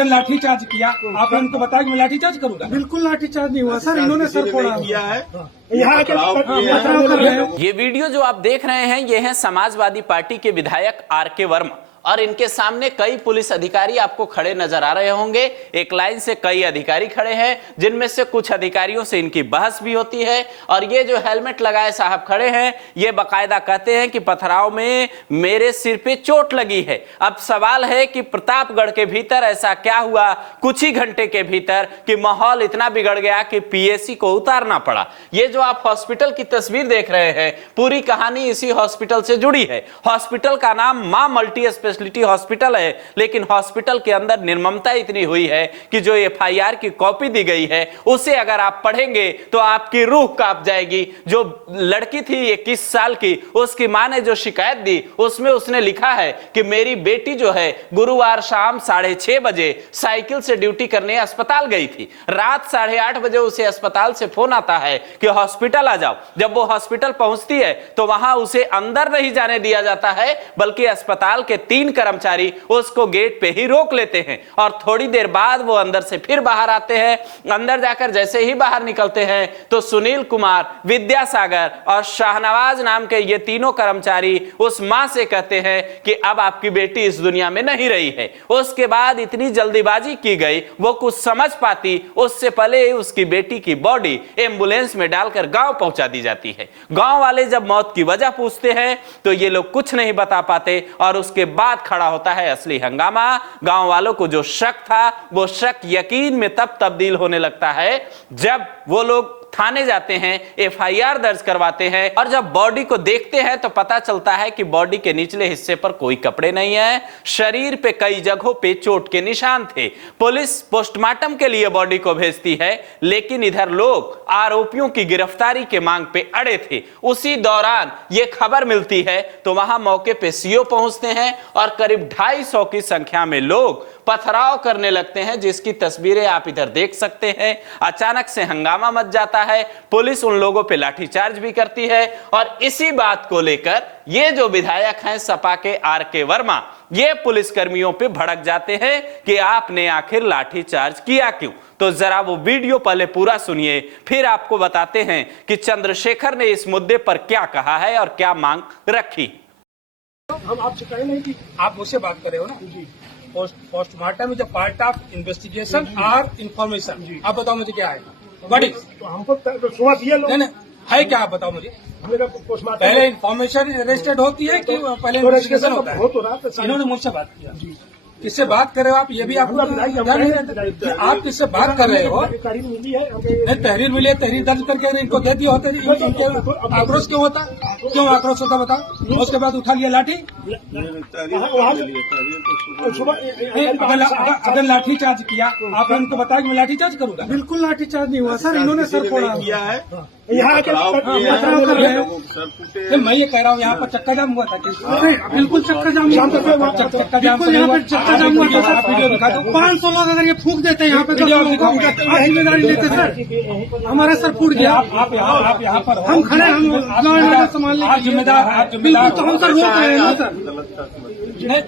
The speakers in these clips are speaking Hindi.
अगर लाठीचार्ज किया, आपने उनको बताया कि मैं लाठीचार्ज करूंगा? बिल्कुल लाठीचार्ज नहीं हुआ सर, इन्होंने सर फोड़ा किया है। यहाँ पथराव कर रहे हैं। ये वीडियो जो आप देख रहे हैं ये है समाजवादी पार्टी के विधायक आर.के. वर्मा और इनके सामने कई पुलिस अधिकारी आपको खड़े नजर आ रहे होंगे। एक लाइन से कई अधिकारी खड़े हैं जिनमें से कुछ अधिकारियों से इनकी बहस भी होती है। और ये जो हेलमेट लगाए साहब खड़े हैं ये बाकायदा कहते हैं कि पथराव में मेरे सिर पे चोट लगी है। अब सवाल है कि प्रतापगढ़ के भीतर ऐसा क्या हुआ कुछ ही घंटे के भीतर कि माहौल इतना बिगड़ गया कि पीएसी को उतारना पड़ा। ये जो आप हॉस्पिटल की तस्वीर देख रहे हैं पूरी कहानी इसी हॉस्पिटल से जुड़ी है। हॉस्पिटल का नाम मां मल्टी स्पेशलिटी हॉस्पिटल है, लेकिन हॉस्पिटल के अंदर निर्ममता इतनी हुई है कि जो एफआईआर की कॉपी दी गई है उसे अगर आप पढ़ेंगे तो आपकी रूह कांप जाएगी। जो लड़की थी 21 साल की, उसकी मां ने जो शिकायत दी उसमें उसने लिखा है कि मेरी बेटी जो है गुरुवार शाम 6:30 बजे साइकिल से ड्यूटी करने अस्पताल गई थी। रात 8:30 बजे उसे अस्पताल से फोन आता है कि हॉस्पिटल आ जाओ। जब वो हॉस्पिटल पहुंचती है तो वहां उसे अंदर नहीं जाने दिया जाता है, बल्कि अस्पताल के 3 कर्मचारी उसको गेट पे ही रोक लेते हैं और थोड़ी देर बाद वो अंदर से फिर बाहर आते हैं। अंदर जाकर जैसे ही बाहर निकलते हैं तो सुनील कुमार, विद्यासागर और शाहनवाज नाम के ये तीनों कर्मचारी उस मां से कहते हैं कि अब आपकी बेटी इस दुनिया में नहीं रही है। उसके बाद इतनी जल्दीबाजी की गई, वो कुछ समझ पाती उससे पहले उसकी बेटी की बॉडी एम्बुलेंस में डालकर गांव पहुंचा दी जाती है। गांव वाले जब मौत की वजह पूछते हैं तो ये लोग कुछ नहीं बता पाते और उसके बाद खड़ा होता है असली हंगामा। गांव वालों को जो शक था वो शक यकीन में तब तब्दील होने लगता है जब वो लोग थाने जाते हैं, एफआईआर दर्ज करवाते हैं और जब बॉडी को देखते हैं तो पता चलता है कि बॉडी के निचले हिस्से पर कोई कपड़े नहीं है। शरीर पे कई जगहों पे चोट के निशान थे। पुलिस पोस्टमार्टम के लिए बॉडी को भेजती है, लेकिन इधर लोग आरोपियों की गिरफ्तारी के मांग पे अड़े थे। उसी दौरान ये खबर मिलती है तो वहां मौके पे सीओ पहुंचते हैं और करीब 250 की संख्या में लोग पथराव करने लगते हैं, जिसकी तस्वीरें आप इधर देख सकते हैं। अचानक से हंगामा मच जाता है, पुलिस उन लोगों पे लाठीचार्ज भी करती है और इसी बात को लेकर ये जो विधायक हैं सपा के आर.के. वर्मा ये पुलिस कर्मियों पे भड़क जाते हैं कि आपने आखिर लाठीचार्ज किया क्यों। तो जरा वो वीडियो पहले पूरा सुनिए, फिर आपको बताते हैं कि चंद्रशेखर ने इस मुद्दे पर क्या कहा है और क्या मांग रखी। हम आपसे कहे नहीं कि आप मुझसे बात कर रहे हो ना जी। Postmortem is a part of investigation और इंफॉर्मेशन। आप बताओ मुझे क्या है बड़ी तो हमको तो सुबह दिए लोग नहीं है क्या, आप बताओ मुझे। पोस्टमार्टम पहले इंफॉर्मेशन रजिस्टर्ड होती है कि पहले इन्वेस्टिगेशन होता हो है? तो रहा इन्होंने मुझसे बात किया। किससे बात कर रहे हो आप, ये भी आपको आप किससे बात कर रहे हो? तहरीर मिली है, नहीं तहरीर मिली है, तहरीर दर्ज करके इनको दे दिया होता। इनके आक्रोश क्यों होता, क्यों आक्रोश होता बताओ? उसके बाद उठा लिया लाठी। अगर लाठीचार्ज किया, आपने उनको बताया कि मैं लाठीचार्ज करूंगा? बिल्कुल लाठीचार्ज नहीं हुआ सर, इन्होंने सर फोड़ा किया है। यहाँ पथराव कर रहे हैं। मैं ये कह रहा हूँ यहाँ पर चक्का जाम हुआ था कि बिल्कुल चक्कर जाम हुआ था, चक्का जाम बिल्कुल यहाँ पर चक्कर जाम हुआ था सर। वीडियो दिखा दो। 500 लोग अगर ये फूक देते हैं यहाँ पे तो आप जिम्मेदारी लेते सर, हमारा सर फूट गया। आप यहाँ पर हम खड़े, हम संभालने आप जिम्मेदार बिल्कुल, तो हम सर रोक रहे हैं ना सर।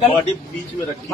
बॉडी बीच में रखी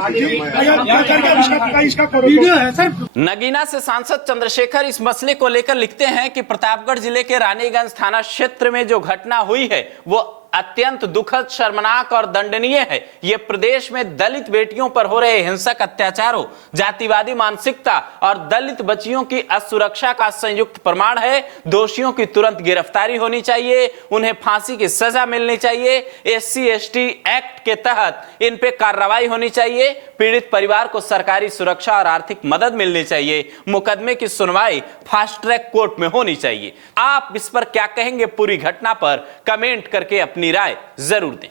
इसका वीडियो है सर। नगीना से सांसद चंद्रशेखर इस मसले को लेकर लिखते हैं कि प्रतापगढ़ जिले के रानीगंज थाना क्षेत्र में जो घटना हुई है वो अत्यंत दुखद, शर्मनाक और दंडनीय है। यह प्रदेश में दलित बेटियों पर हो रहे हिंसक अत्याचारों, जातिवादी मानसिकता और दलित बच्चियों की असुरक्षा का संयुक्त प्रमाण है। दोषियों की तुरंत गिरफ्तारी होनी चाहिए, उन्हें फांसी की सजा मिलनी चाहिए। SC/ST एक्ट के तहत इन पे कार्रवाई होनी चाहिए। पीड़ित परिवार को सरकारी सुरक्षा और आर्थिक मदद मिलनी चाहिए। मुकदमे की सुनवाई फास्ट ट्रैक कोर्ट में होनी चाहिए। आप इस पर क्या कहेंगे, पूरी घटना पर कमेंट करके अपनी राय जरूर दें।